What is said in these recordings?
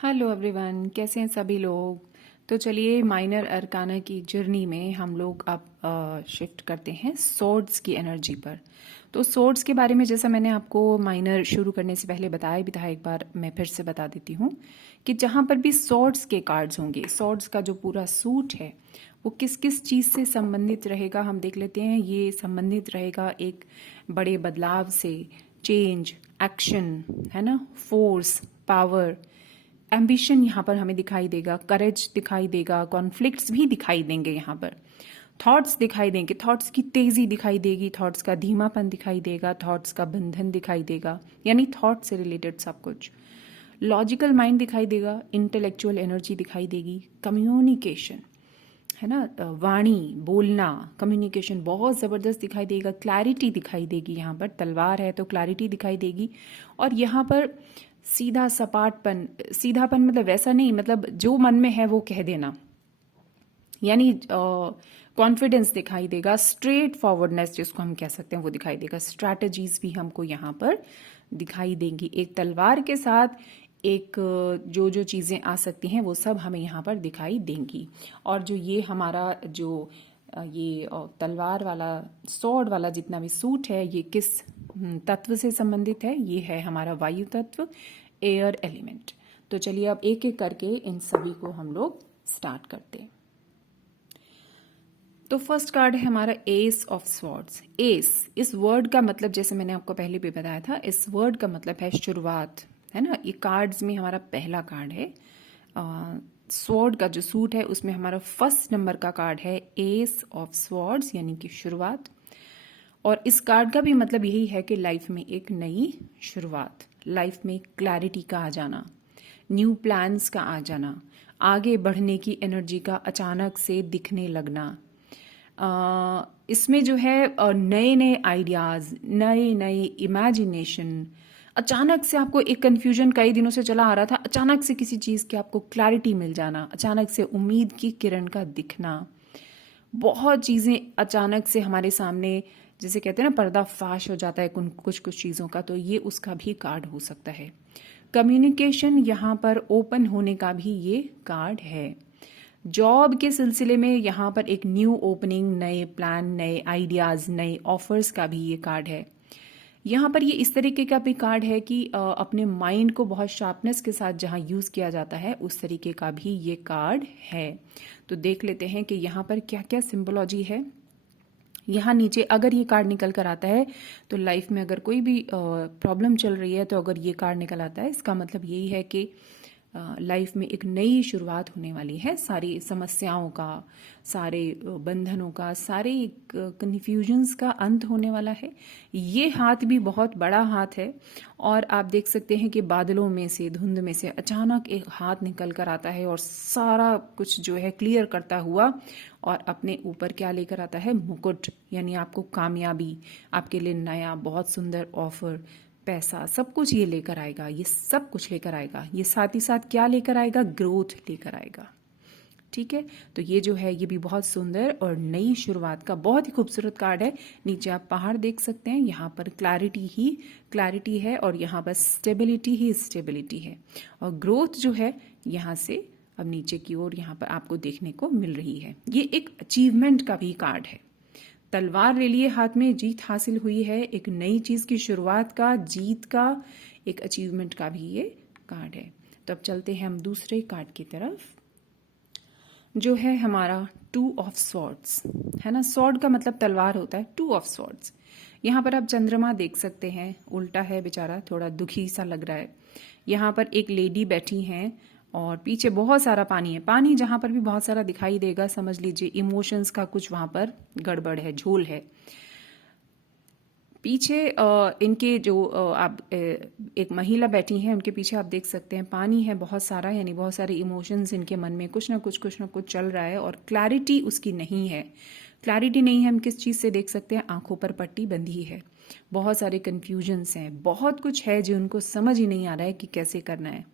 Hello everyone, कैसे हैं सभी लोग। तो चलिए माइनर अरकाना की जर्नी में हम लोग अब शिफ्ट करते हैं सोर्ड्स की एनर्जी पर। तो सोर्ड्स के बारे में जैसा मैंने आपको माइनर शुरू करने से पहले बताया भी था, एक बार मैं फिर से बता देती हूँ कि जहाँ पर भी सोर्ड्स के कार्ड्स होंगे, सोर्ड्स का जो पूरा सूट है वो किस किस चीज़ से संबंधित रहेगा हम देख लेते हैं। ये संबंधित रहेगा एक बड़े बदलाव से, चेंज, एक्शन, है ना, फोर्स, पावर, एम्बिशन यहाँ पर हमें दिखाई देगा, करेज दिखाई देगा, कॉन्फ्लिक्ट्स भी दिखाई देंगे यहाँ पर, थॉट्स दिखाई देंगे, थॉट्स की तेजी दिखाई देगी, थॉट्स का धीमापन दिखाई देगा, थॉट्स का बंधन दिखाई देगा, यानी थॉट से रिलेटेड सब कुछ। लॉजिकल माइंड दिखाई देगा, इंटेलेक्चुअल एनर्जी दिखाई देगी, कम्युनिकेशन, है ना, वाणी, बोलना, कम्युनिकेशन बहुत ज़बरदस्त दिखाई देगा, क्लैरिटी दिखाई देगी। यहाँ पर तलवार है तो क्लैरिटी दिखाई देगी। और यहाँ पर सीधा सपाटपन, सीधापन मतलब वैसा नहीं, मतलब जो मन में है वो कह देना, यानी कॉन्फिडेंस दिखाई देगा, स्ट्रेट फॉरवर्डनेस जिसको हम कह सकते हैं वो दिखाई देगा, स्ट्रैटेजीज भी हमको यहाँ पर दिखाई देंगी। एक तलवार के साथ एक जो जो चीज़ें आ सकती हैं वो सब हमें यहाँ पर दिखाई देंगी। और जो ये हमारा जो ये तलवार वाला, सॉर्ड वाला जितना भी सूट है, ये किस तत्व से संबंधित है? ये है हमारा वायु तत्व, एयर एलिमेंट। तो चलिए अब एक एक करके इन सभी को हम लोग स्टार्ट करते हैं। तो फर्स्ट कार्ड है हमारा एस ऑफ स्वॉर्ड्स। एस, इस वर्ड का मतलब जैसे मैंने आपको पहले भी बताया था, इस वर्ड का मतलब है शुरुआत, है ना। ये कार्ड्स में हमारा पहला कार्ड है। स्वॉर्ड का जो सूट है उसमें हमारा फर्स्ट नंबर का कार्ड है एस ऑफ स्वॉर्ड्स, यानी कि शुरुआत। और इस कार्ड का भी मतलब यही है कि लाइफ में एक नई शुरुआत, लाइफ में क्लैरिटी का आ जाना, न्यू प्लान्स का आ जाना, आगे बढ़ने की एनर्जी का अचानक से दिखने लगना। इसमें जो है नए नए आइडियाज़, नए नए इमेजिनेशन, अचानक से आपको एक कन्फ्यूजन कई दिनों से चला आ रहा था, अचानक से किसी चीज़ की आपको क्लैरिटी मिल जाना, अचानक से उम्मीद की किरण का दिखना, बहुत चीज़ें अचानक से हमारे सामने, जैसे कहते हैं ना, पर्दाफाश हो जाता है कुछ कुछ चीज़ों का, तो ये उसका भी कार्ड हो सकता है। कम्युनिकेशन यहाँ पर ओपन होने का भी ये कार्ड है। जॉब के सिलसिले में यहाँ पर एक न्यू ओपनिंग, नए प्लान, नए आइडियाज़, नए ऑफर्स का भी ये कार्ड है। यहाँ पर ये इस तरीके का भी कार्ड है कि अपने माइंड को बहुत शार्पनेस के साथ जहाँ यूज़ किया जाता है उस तरीके का भी ये कार्ड है। तो देख लेते हैं कि यहाँ पर क्या क्या सिंबोलॉजी है। यहाँ नीचे अगर ये कार्ड निकल कर आता है तो लाइफ में अगर कोई भी प्रॉब्लम चल रही है, तो अगर ये कार्ड निकल आता है इसका मतलब यही है कि लाइफ में एक नई शुरुआत होने वाली है। सारी समस्याओं का, सारे बंधनों का, सारे कन्फ्यूजन्स का अंत होने वाला है। ये हाथ भी बहुत बड़ा हाथ है और आप देख सकते हैं कि बादलों में से, धुंध में से अचानक एक हाथ निकल कर आता है और सारा कुछ जो है क्लियर करता हुआ और अपने ऊपर क्या लेकर आता है? मुकुट, यानी आपको कामयाबी, आपके लिए नया बहुत सुंदर ऑफर, पैसा, सब कुछ ये लेकर आएगा। ये सब कुछ लेकर आएगा। ये साथ ही साथ क्या लेकर आएगा? ग्रोथ लेकर आएगा। ठीक है, तो ये जो है ये भी बहुत सुंदर और नई शुरुआत का बहुत ही खूबसूरत कार्ड है। नीचे आप पहाड़ देख सकते हैं, यहाँ पर क्लैरिटी ही क्लैरिटी है और यहाँ पर स्टेबिलिटी ही स्टेबिलिटी है। और ग्रोथ जो है यहाँ से अब नीचे की ओर यहाँ पर आपको देखने को मिल रही है। ये एक अचीवमेंट का भी कार्ड है। तलवार ले लिए हाथ में, जीत हासिल हुई है, एक नई चीज की शुरुआत का, जीत का, एक अचीवमेंट का भी ये कार्ड है। तो अब चलते हैं हम दूसरे कार्ड की तरफ, जो है हमारा टू ऑफ स्वॉर्ड्स, है ना। स्वॉर्ड का मतलब तलवार होता है, टू ऑफ स्वॉर्ड्स। यहाँ पर आप चंद्रमा देख सकते हैं, उल्टा है बेचारा, थोड़ा दुखी सा लग रहा है। यहाँ पर एक लेडी बैठी हैं और पीछे बहुत सारा पानी है। पानी जहाँ पर भी बहुत सारा दिखाई देगा, समझ लीजिए इमोशंस का कुछ वहाँ पर गड़बड़ है, झोल है। पीछे इनके जो आप एक महिला बैठी हैं, उनके पीछे आप देख सकते हैं पानी है बहुत सारा, यानी बहुत सारे इमोशंस इनके मन में कुछ ना कुछ चल रहा है और क्लैरिटी उसकी नहीं है। क्लैरिटी नहीं है, हम किस चीज़ से देख सकते हैं? आंखों पर पट्टी बंधी है, बहुत सारे कन्फ्यूजन्स हैं, बहुत कुछ है जो उनको समझ ही नहीं आ रहा है कि कैसे करना है।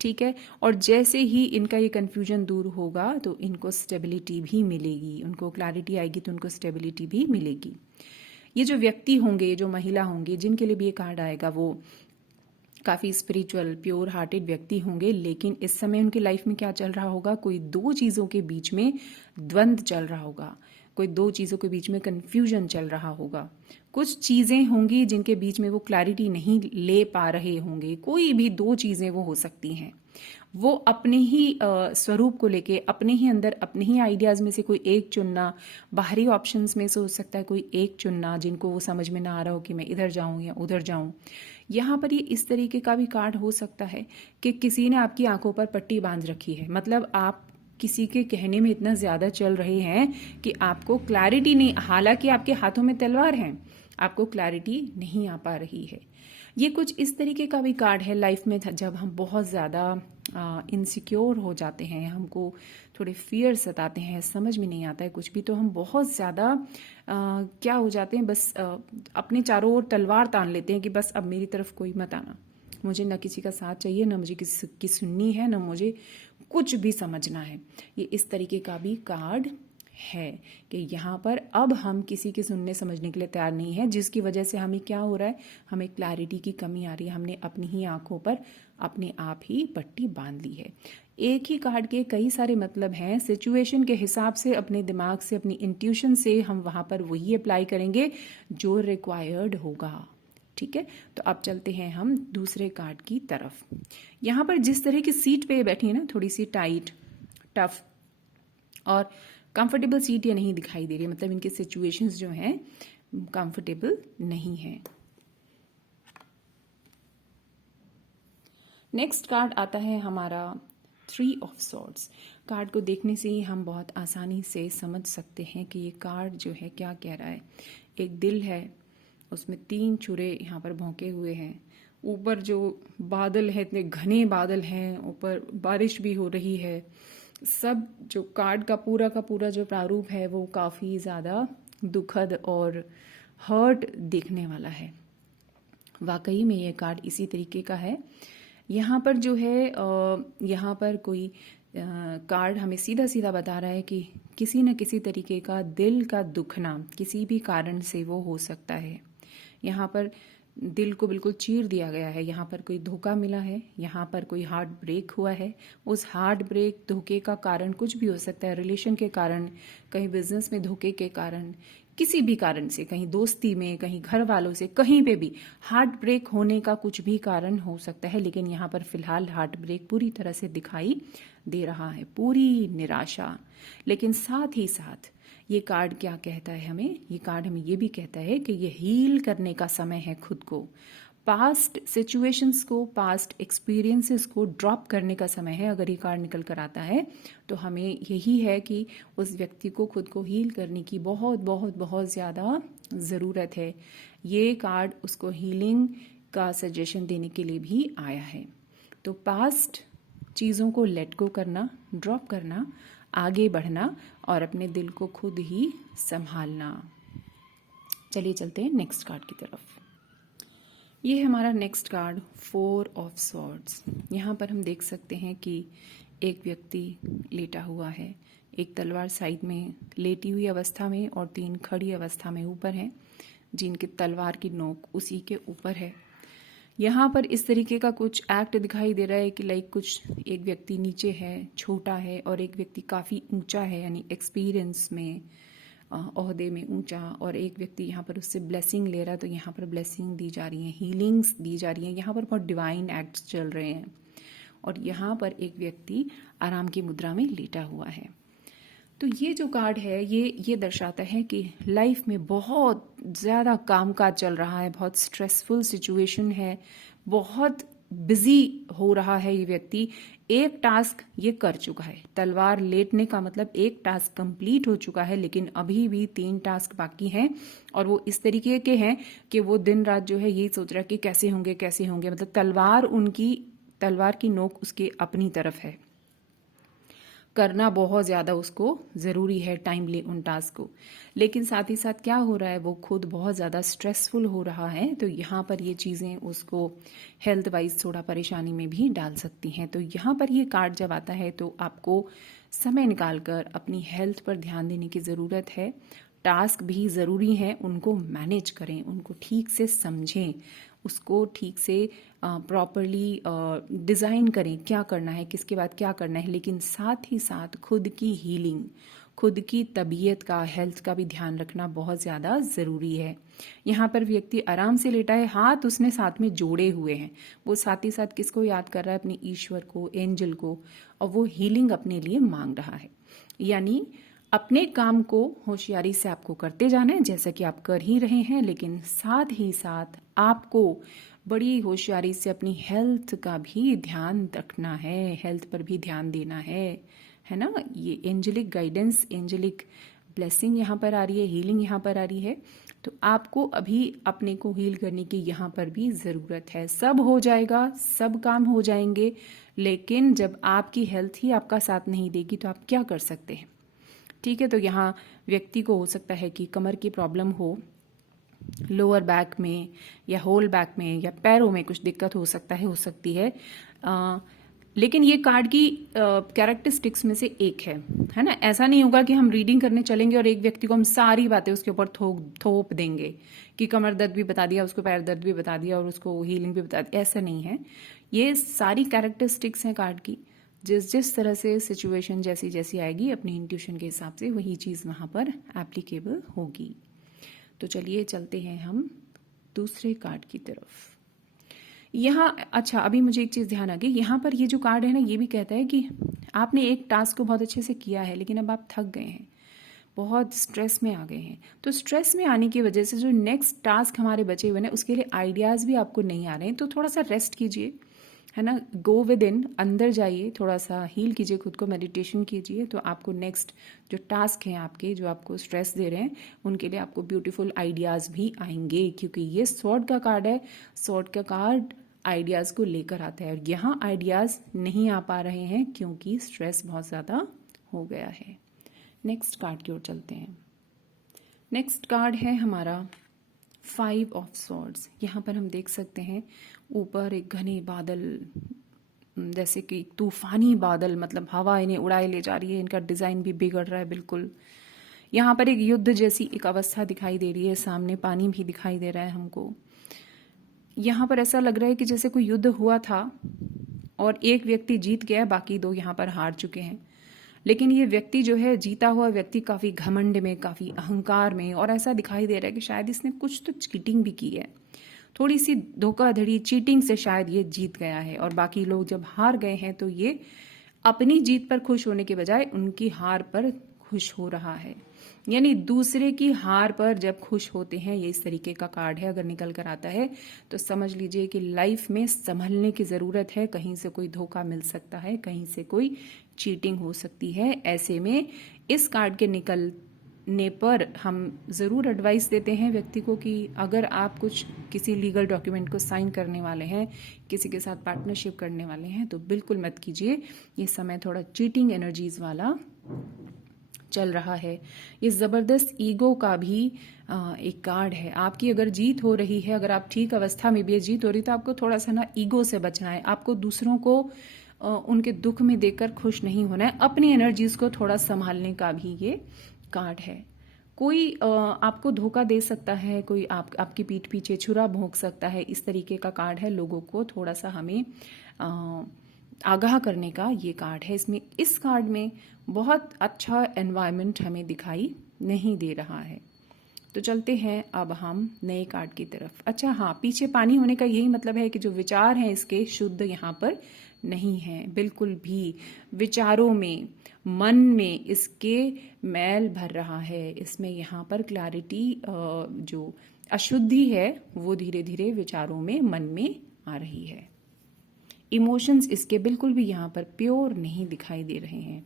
ठीक है, और जैसे ही इनका ये कन्फ्यूजन दूर होगा तो इनको स्टेबिलिटी भी मिलेगी, उनको क्लैरिटी आएगी तो उनको स्टेबिलिटी भी मिलेगी। ये जो व्यक्ति होंगे, जो महिला होंगी, जिनके लिए भी ये कार्ड आएगा, वो काफ़ी स्पिरिचुअल प्योर हार्टेड व्यक्ति होंगे, लेकिन इस समय उनकी लाइफ में क्या चल रहा होगा, कोई दो चीज़ों के बीच में द्वंद्व चल रहा होगा, कोई दो चीज़ों के बीच में कन्फ्यूजन चल रहा होगा, कुछ चीज़ें होंगी जिनके बीच में वो क्लैरिटी नहीं ले पा रहे होंगे। कोई भी दो चीज़ें वो हो सकती हैं। वो अपने ही स्वरूप को लेके अपने ही अंदर अपने ही आइडियाज़ में से कोई एक चुनना, बाहरी ऑप्शंस में से हो सकता है कोई एक चुनना जिनको वो समझ में ना आ रहा हो कि मैं इधर जाऊं या उधर जाऊं। यहाँ पर ये इस तरीके का भी कार्ड हो सकता है कि किसी ने आपकी आंखों पर पट्टी बांध रखी है, मतलब आप किसी के कहने में इतना ज़्यादा चल रहे हैं कि आपको क्लैरिटी नहीं, हालांकि आपके हाथों में तलवार है, आपको क्लैरिटी नहीं आ पा रही है। ये कुछ इस तरीके का भी कार्ड है लाइफ में जब हम बहुत ज़्यादा इनसिक्योर हो जाते हैं, हमको थोड़े फियर सताते हैं, समझ में नहीं आता है कुछ भी, तो हम बहुत ज़्यादा क्या हो जाते हैं, बस अपने चारों ओर तलवार तान लेते हैं कि बस अब मेरी तरफ कोई मत आना, मुझे ना किसी का साथ चाहिए, ना मुझे किसी की सुननी है, ना मुझे कुछ भी समझना है। ये इस तरीके का भी कार्ड है कि यहाँ पर अब हम किसी की सुनने समझने के लिए तैयार नहीं है, जिसकी वजह से हमें क्या हो रहा है, हमें क्लैरिटी की कमी आ रही है, हमने अपनी ही आंखों पर अपने आप ही पट्टी बांध ली है। एक ही कार्ड के कई सारे मतलब हैं, सिचुएशन के हिसाब से अपने दिमाग से अपनी इंट्यूशन से हम वहाँ पर वही अप्लाई करेंगे जो रिक्वायर्ड होगा। ठीक है, तो अब चलते हैं हम दूसरे कार्ड की तरफ। यहाँ पर जिस तरह की सीट पे बैठी है ना, थोड़ी सी टाइट टफ और कंफर्टेबल सीट ये नहीं दिखाई दे रही, मतलब इनके सिचुएशंस जो हैं कंफर्टेबल नहीं है। नेक्स्ट कार्ड आता है हमारा 3 ऑफ सॉर्ड्स। कार्ड को देखने से ही हम बहुत आसानी से समझ सकते हैं कि ये कार्ड जो है क्या कह रहा है। एक दिल है, उसमें 3 छुरे यहाँ पर भौंके हुए हैं, ऊपर जो बादल है इतने घने बादल हैं, ऊपर बारिश भी हो रही है, सब जो कार्ड का पूरा जो प्रारूप है वो काफ़ी ज़्यादा दुखद और हर्ट देखने वाला है। वाकई में ये कार्ड इसी तरीके का है। यहाँ पर जो है यहाँ पर कोई कार्ड हमें सीधा सीधा बता रहा है कि किसी न किसी तरीके का दिल का दुखना किसी भी कारण से वो हो सकता है। यहाँ पर दिल को बिल्कुल चीर दिया गया है, यहाँ पर कोई धोखा मिला है, यहाँ पर कोई हार्ट ब्रेक हुआ है। उस हार्ट ब्रेक धोखे का कारण कुछ भी हो सकता है, रिलेशन के कारण, कहीं बिजनेस में धोखे के कारण, किसी भी कारण से, कहीं दोस्ती में, कहीं घर वालों से, कहीं पे भी हार्ट ब्रेक होने का कुछ भी कारण हो सकता है। लेकिन यहाँ पर फिलहाल हार्ट ब्रेक पूरी तरह से दिखाई दे रहा है, पूरी निराशा। लेकिन साथ ही साथ ये कार्ड क्या कहता है हमें, ये कार्ड हमें ये भी कहता है कि ये हील करने का समय है खुद को, पास्ट सिचुएशंस को, पास्ट एक्सपीरियंसेस को ड्रॉप करने का समय है। अगर ये कार्ड निकल कर आता है तो हमें यही है कि उस व्यक्ति को खुद को हील करने की बहुत बहुत बहुत ज़्यादा ज़रूरत है। ये कार्ड उसको हीलिंग का सजेशन देने के लिए भी आया है। तो पास्ट चीज़ों को लेट गो करना, ड्रॉप करना, आगे बढ़ना और अपने दिल को खुद ही संभालना। चलिए चलते हैं नेक्स्ट कार्ड की तरफ। ये है हमारा नेक्स्ट कार्ड 4 ऑफ सॉर्ड्स। यहाँ पर हम देख सकते हैं कि एक व्यक्ति लेटा हुआ है, एक तलवार साइड में लेटी हुई अवस्था में और 3 खड़ी अवस्था में ऊपर हैं, जिनकी तलवार की नोक उसी के ऊपर है। यहाँ पर इस तरीके का कुछ एक्ट दिखाई दे रहा है कि लाइक कुछ एक व्यक्ति नीचे है, छोटा है, और एक व्यक्ति काफ़ी ऊंचा है, यानी एक्सपीरियंस में, ओहदे में ऊंचा, और एक व्यक्ति यहाँ पर उससे ब्लेसिंग ले रहा है। तो यहाँ पर ब्लेसिंग दी जा रही है, हीलिंग्स दी जा रही हैं, यहाँ पर बहुत डिवाइन एक्ट्स चल रहे हैं। और यहाँ पर एक व्यक्ति आराम की मुद्रा में लेटा हुआ है। तो ये जो कार्ड है ये दर्शाता है कि लाइफ में बहुत ज़्यादा कामकाज चल रहा है, बहुत स्ट्रेसफुल सिचुएशन है, बहुत बिजी हो रहा है ये व्यक्ति। एक टास्क ये कर चुका है, तलवार लेटने का मतलब एक टास्क कंप्लीट हो चुका है, लेकिन अभी भी 3 टास्क बाकी हैं। और वो इस तरीके के हैं कि वो दिन रात जो है यही सोच रहा है कि कैसे होंगे, मतलब तलवार की नोक उसके अपनी तरफ है, करना बहुत ज़्यादा उसको ज़रूरी है, टाइमली उन टास्क को। लेकिन साथ ही साथ क्या हो रहा है, वो खुद बहुत ज़्यादा स्ट्रेसफुल हो रहा है। तो यहाँ पर ये चीज़ें उसको हेल्थ वाइज थोड़ा परेशानी में भी डाल सकती हैं। तो यहाँ पर ये कार्ड जब आता है तो आपको समय निकाल कर अपनी हेल्थ पर ध्यान देने की ज़रूरत है। टास्क भी ज़रूरी हैं, उनको मैनेज करें, उनको ठीक से समझें, उसको ठीक से प्रॉपरली डिज़ाइन करें, क्या करना है, किसके बाद क्या करना है, लेकिन साथ ही साथ खुद की हीलिंग, खुद की तबीयत का, हेल्थ का भी ध्यान रखना बहुत ज़्यादा ज़रूरी है। यहाँ पर व्यक्ति आराम से लेटा है, हाथ उसने साथ में जोड़े हुए हैं, वो साथ ही साथ किसको याद कर रहा है, अपने ईश्वर को, एंजल को, और वो हीलिंग अपने लिए मांग रहा है। यानी अपने काम को होशियारी से आपको करते जाना है, जैसा कि आप कर ही रहे हैं, लेकिन साथ ही साथ आपको बड़ी होशियारी से अपनी हेल्थ का भी ध्यान रखना है, हेल्थ पर भी ध्यान देना है ना। ये एंजेलिक गाइडेंस, एंजेलिक ब्लेसिंग यहाँ पर आ रही है, हीलिंग यहाँ पर आ रही है, तो आपको अभी अपने को हील करने की यहाँ पर भी ज़रूरत है। सब हो जाएगा, सब काम हो जाएंगे, लेकिन जब आपकी हेल्थ ही आपका साथ नहीं देगी तो आप क्या कर सकते हैं। ठीक है, तो यहाँ व्यक्ति को हो सकता है कि कमर की प्रॉब्लम हो, लोअर बैक में या होल बैक में या पैरों में कुछ दिक्कत हो सकती है। लेकिन ये कार्ड की कैरेक्टरिस्टिक्स में से एक है ना। ऐसा नहीं होगा कि हम रीडिंग करने चलेंगे और एक व्यक्ति को हम सारी बातें उसके ऊपर थोप देंगे कि कमर दर्द भी बता दिया, उसको पैर दर्द भी बता दिया और उसको हीलिंग भी बता दिया। ऐसा नहीं है, ये सारी कैरेक्टरिस्टिक्स हैं कार्ड की। जिस जिस तरह से सिचुएशन जैसी जैसी आएगी, अपनी इंट्यूशन के हिसाब से वही चीज़ वहाँ पर एप्लीकेबल होगी। तो चलिए चलते हैं हम दूसरे कार्ड की तरफ। यहाँ अच्छा, अभी मुझे एक चीज़ ध्यान आ गई, यहाँ पर ये जो कार्ड है ना, ये भी कहता है कि आपने एक टास्क को बहुत अच्छे से किया है, लेकिन अब आप थक गए हैं, बहुत स्ट्रेस में आ गए हैं। तो स्ट्रेस में आने की वजह से जो नेक्स्ट टास्क हमारे बचे हुए हैं उसके लिए आइडियाज़ भी आपको नहीं आ रहे हैं, तो थोड़ा सा रेस्ट कीजिए, है ना। गो विद इन, अंदर जाइए, थोड़ा सा हील कीजिए खुद को, मेडिटेशन कीजिए, तो आपको नेक्स्ट जो टास्क हैं आपके, जो आपको स्ट्रेस दे रहे हैं, उनके लिए आपको ब्यूटीफुल आइडियाज़ भी आएंगे, क्योंकि ये स्वॉर्ड का कार्ड है। स्वॉर्ड का कार्ड आइडियाज़ को लेकर आता है, और यहाँ आइडियाज़ नहीं आ पा रहे हैं क्योंकि स्ट्रेस बहुत ज़्यादा हो गया है। नेक्स्ट कार्ड की ओर चलते हैं। नेक्स्ट कार्ड है हमारा 5 ऑफ सॉर्ड्स। यहाँ पर हम देख सकते हैं ऊपर एक घने बादल, जैसे कि तूफानी बादल, मतलब हवा इन्हें उड़ाए ले जा रही है, इनका डिज़ाइन भी बिगड़ रहा है बिल्कुल। यहाँ पर एक युद्ध जैसी एक अवस्था दिखाई दे रही है, सामने पानी भी दिखाई दे रहा है हमको। यहाँ पर ऐसा लग रहा है कि जैसे कोई युद्ध हुआ था और एक व्यक्ति जीत गया, बाकी दो यहाँ पर हार चुके हैं। लेकिन ये व्यक्ति जो है, जीता हुआ व्यक्ति, काफ़ी घमंड में, काफ़ी अहंकार में, और ऐसा दिखाई दे रहा है कि शायद इसने कुछ तो चीटिंग भी की है, थोड़ी सी धोखाधड़ी, चीटिंग से शायद ये जीत गया है। और बाकी लोग जब हार गए हैं तो ये अपनी जीत पर खुश होने के बजाय उनकी हार पर खुश हो रहा है। यानी दूसरे की हार पर जब खुश होते हैं, ये इस तरीके का कार्ड है। अगर निकल कर आता है तो समझ लीजिए कि लाइफ में संभलने की ज़रूरत है, कहीं से कोई धोखा मिल सकता है, कहीं से कोई चीटिंग हो सकती है। ऐसे में इस कार्ड के निकलने पर हम ज़रूर एडवाइस देते हैं व्यक्ति को कि अगर आप कुछ किसी लीगल डॉक्यूमेंट को साइन करने वाले हैं, किसी के साथ पार्टनरशिप करने वाले हैं, तो बिल्कुल मत कीजिए। ये समय थोड़ा चीटिंग एनर्जीज वाला चल रहा है। ये ज़बरदस्त ईगो का भी एक कार्ड है। आपकी अगर जीत हो रही है, अगर आप ठीक अवस्था में भी है, जीत हो रही, तो आपको थोड़ा सा ना ईगो से बचना है। आपको दूसरों को उनके दुख में देखकर खुश नहीं होना है। अपनी एनर्जीज को थोड़ा संभालने का भी ये कार्ड है। कोई आपको धोखा दे सकता है, कोई आपकी पीठ पीछे छुरा भोंक सकता है, इस तरीके का कार्ड है। लोगों को थोड़ा सा हमें आगाह करने का ये कार्ड है। इसमें इस कार्ड में बहुत अच्छा एनवायरनमेंट हमें दिखाई नहीं दे रहा है। तो चलते हैं अब हम नए कार्ड की तरफ। अच्छा हाँ, पीछे पानी होने का यही मतलब है कि जो विचार हैं इसके शुद्ध यहाँ पर नहीं है बिल्कुल भी। विचारों में, मन में इसके मैल भर रहा है। इसमें यहाँ पर क्लैरिटी, जो अशुद्धि है वो धीरे धीरे विचारों में, मन में आ रही है। इमोशंस इसके बिल्कुल भी यहाँ पर प्योर नहीं दिखाई दे रहे हैं।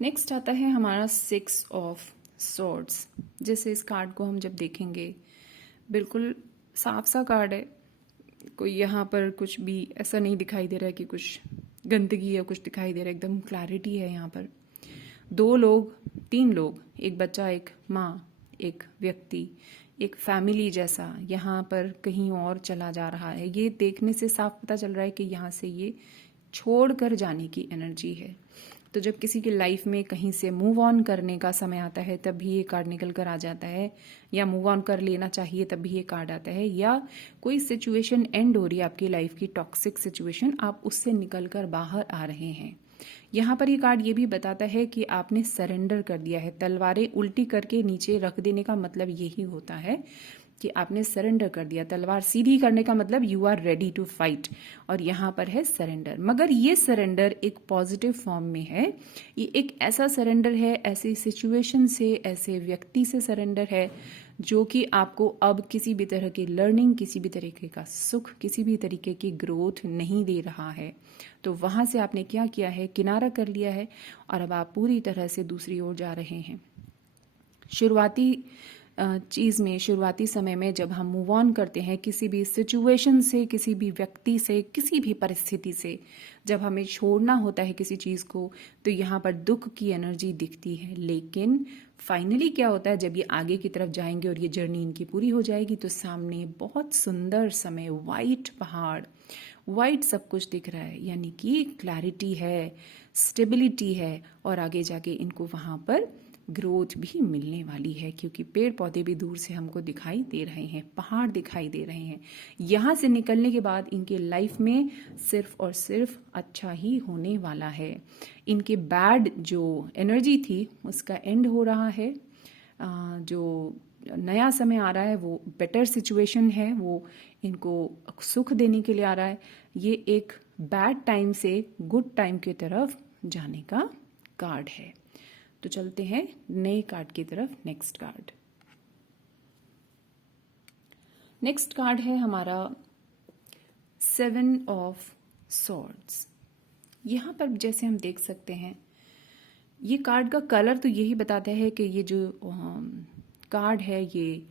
नेक्स्ट आता है हमारा 6 ऑफ सॉर्ड्स। जैसे इस कार्ड को हम जब देखेंगे, बिल्कुल साफ सा कार्ड है, कोई यहाँ पर कुछ भी ऐसा नहीं दिखाई दे रहा है कि कुछ गंदगी या कुछ दिखाई दे रहा है। एकदम क्लैरिटी है यहाँ पर। 2 लोग, 3 लोग, एक बच्चा, एक माँ, एक व्यक्ति, एक फैमिली जैसा यहाँ पर कहीं और चला जा रहा है। ये देखने से साफ पता चल रहा है कि यहाँ से ये छोड़ कर जाने की एनर्जी है। तो जब किसी की लाइफ में कहीं से मूव ऑन करने का समय आता है तब भी ये कार्ड निकल कर आ जाता है, या मूव ऑन कर लेना चाहिए तब भी ये कार्ड आता है, या कोई सिचुएशन एंड हो रही है आपकी लाइफ की, टॉक्सिक सिचुएशन, आप उससे निकल कर बाहर आ रहे हैं। यहाँ पर ये कार्ड ये भी बताता है कि आपने सरेंडर कर दिया है। तलवारें उल्टी करके नीचे रख देने का मतलब यही होता है कि आपने सरेंडर कर दिया। तलवार सीधी करने का मतलब you are ready to fight, और यहाँ पर है सरेंडर। मगर ये सरेंडर एक पॉजिटिव फॉर्म में है। ये एक ऐसा सरेंडर है, ऐसी सिचुएशन से, ऐसे व्यक्ति से सरेंडर है जो कि आपको अब किसी भी तरह की लर्निंग, किसी भी तरीके का सुख, किसी भी तरीके की ग्रोथ नहीं दे रहा है। तो वहाँ से आपने क्या किया है, किनारा कर लिया है, और अब आप पूरी तरह से दूसरी ओर जा रहे हैं। शुरुआती चीज़ में, शुरुआती समय में जब हम मूव ऑन करते हैं किसी भी सिचुएशन से, किसी भी व्यक्ति से, किसी भी परिस्थिति से, जब हमें छोड़ना होता है किसी चीज़ को, तो यहाँ पर दुख की एनर्जी दिखती है। लेकिन फाइनली क्या होता है, जब ये आगे की तरफ जाएंगे और ये जर्नी इनकी पूरी हो जाएगी, तो सामने बहुत सुंदर समय, वाइट पहाड़, वाइट सब कुछ दिख रहा है, यानी कि क्लैरिटी है, स्टेबिलिटी है, और आगे जाके इनको वहाँ पर ग्रोथ भी मिलने वाली है, क्योंकि पेड़ पौधे भी दूर से हमको दिखाई दे रहे हैं, पहाड़ दिखाई दे रहे हैं। यहाँ से निकलने के बाद इनके लाइफ में सिर्फ और सिर्फ अच्छा ही होने वाला है। इनके बैड जो एनर्जी थी उसका एंड हो रहा है। जो नया समय आ रहा है वो बेटर सिचुएशन है, वो इनको सुख देने के लिए आ रहा है। ये एक बैड टाइम से गुड टाइम की तरफ जाने का कार्ड है। तो चलते हैं नए कार्ड की तरफ। नेक्स्ट कार्ड है हमारा 7 ऑफ सॉर्ड्स। यहाँ पर जैसे हम देख सकते हैं, ये कार्ड का कलर तो यही बताता है कि ये जो कार्ड है ये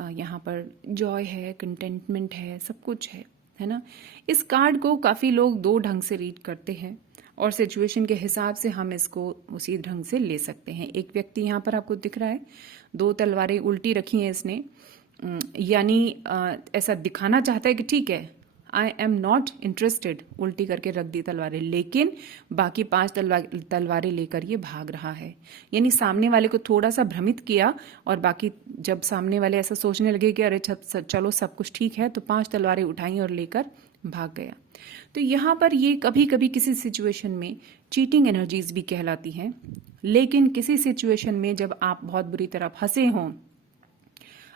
यहाँ पर जॉय है, कंटेंटमेंट है, सब कुछ है ना। इस कार्ड को काफ़ी लोग दो ढंग से रीड करते हैं, और सिचुएशन के हिसाब से हम इसको उसी ढंग से ले सकते हैं। एक व्यक्ति यहाँ पर आपको दिख रहा है, 2 तलवारें उल्टी रखी हैं इसने, यानी ऐसा दिखाना चाहता है कि ठीक है, आई एम नॉट इंटरेस्टेड, उल्टी करके रख दी तलवारें, लेकिन बाकी 5 तलवारें लेकर ये भाग रहा है। यानी सामने वाले को थोड़ा सा भ्रमित किया, और बाकी जब सामने वाले ऐसा सोचने लगे कि अरे चलो सब कुछ ठीक है, तो 5 तलवारें उठाई और लेकर भाग गया। तो यहाँ पर ये कभी कभी किसी सिचुएशन में चीटिंग एनर्जीज भी कहलाती हैं। लेकिन किसी सिचुएशन में जब आप बहुत बुरी तरह फंसे हों,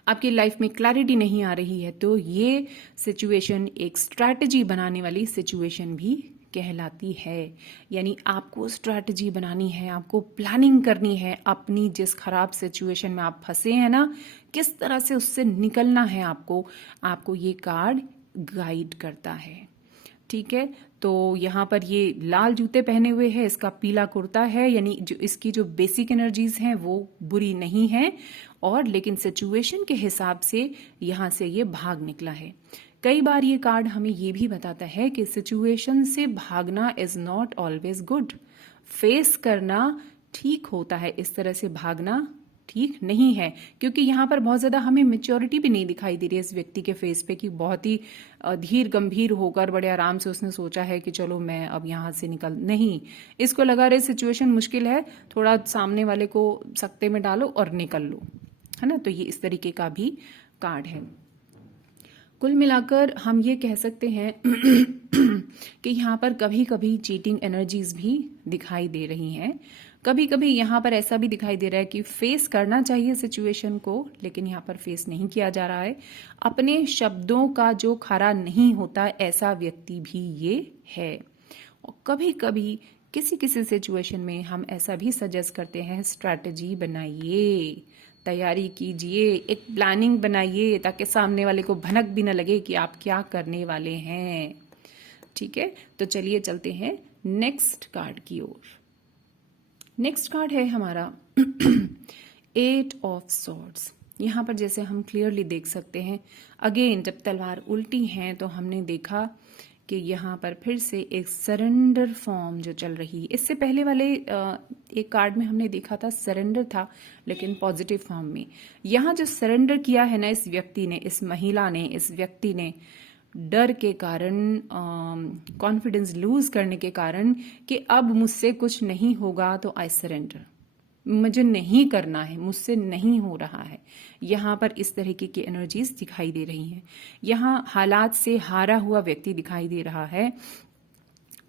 आपकी लाइफ में क्लैरिटी नहीं आ रही है, तो ये सिचुएशन एक स्ट्रैटेजी बनाने वाली सिचुएशन भी कहलाती है। यानी आपको स्ट्रैटेजी बनानी है, आपको प्लानिंग करनी है, अपनी जिस खराब सिचुएशन में आप फंसे हैं ना, किस तरह से उससे निकलना है आपको ये कार्ड गाइड करता है। ठीक है, तो यहाँ पर ये लाल जूते पहने हुए है, इसका पीला कुर्ता है, यानी जो इसकी जो बेसिक एनर्जीज हैं वो बुरी नहीं है, और लेकिन सिचुएशन के हिसाब से यहाँ से ये भाग निकला है। कई बार ये कार्ड हमें ये भी बताता है कि सिचुएशन से भागना is not always good. Face करना ठीक होता है, इस तरह से भागना ठीक नहीं है, क्योंकि यहाँ पर बहुत ज़्यादा हमें मेच्योरिटी भी नहीं दिखाई दे रही है इस व्यक्ति के फेस पे, कि बहुत ही धीर गंभीर होकर बड़े आराम से उसने सोचा है कि चलो मैं अब यहाँ से निकल, नहीं, इसको लगा रहे सिचुएशन मुश्किल है, थोड़ा सामने वाले को सकते में डालो और निकल लो, है ना। तो ये इस तरीके का भी कार्ड है। कुल मिलाकर हम ये कह सकते हैं कि यहाँ पर कभी कभी चीटिंग एनर्जीज भी दिखाई दे रही हैं। कभी कभी यहाँ पर ऐसा भी दिखाई दे रहा है कि फेस करना चाहिए सिचुएशन को, लेकिन यहाँ पर फेस नहीं किया जा रहा है। अपने शब्दों का जो खरा नहीं होता, ऐसा व्यक्ति भी ये है। और कभी कभी किसी किसी सिचुएशन में हम ऐसा भी सजेस्ट करते हैं, स्ट्रैटेजी बनाइए, तैयारी कीजिए, एक प्लानिंग बनाइए, ताकि सामने वाले को भनक भी न लगे कि आप क्या करने वाले हैं। ठीक है, तो चलिए चलते हैं नेक्स्ट कार्ड की ओर। नेक्स्ट कार्ड है हमारा 8 ऑफ सॉर्ड्स। यहाँ पर जैसे हम क्लियरली देख सकते हैं, अगेन जब तलवार उल्टी हैं तो हमने देखा कि यहाँ पर फिर से एक सरेंडर फॉर्म जो चल रही है। इससे पहले वाले एक कार्ड में हमने देखा था सरेंडर था, लेकिन पॉजिटिव फॉर्म में। यहाँ जो सरेंडर किया है ना इस व्यक्ति ने, इस महिला ने, इस व्यक्ति ने, डर के कारण, कॉन्फिडेंस लूज करने के कारण कि अब मुझसे कुछ नहीं होगा तो आई सरेंडर, मुझे नहीं करना है, मुझसे नहीं हो रहा है। यहाँ पर इस तरीके की एनर्जीज दिखाई दे रही हैं। यहाँ हालात से हारा हुआ व्यक्ति दिखाई दे रहा है,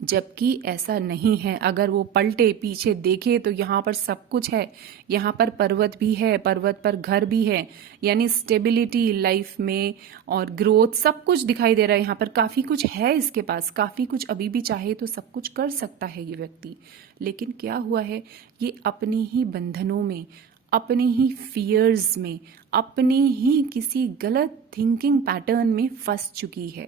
जबकि ऐसा नहीं है। अगर वो पलटे पीछे देखे तो यहाँ पर सब कुछ है। यहाँ पर पर्वत भी है, पर्वत पर घर भी है, यानी स्टेबिलिटी लाइफ में और ग्रोथ सब कुछ दिखाई दे रहा है। यहाँ पर काफी कुछ है इसके पास, काफी कुछ अभी भी चाहे तो सब कुछ कर सकता है ये व्यक्ति। लेकिन क्या हुआ है, ये अपने ही बंधनों में, अपने ही फियर्स में, अपने ही किसी गलत थिंकिंग पैटर्न में फंस चुकी है।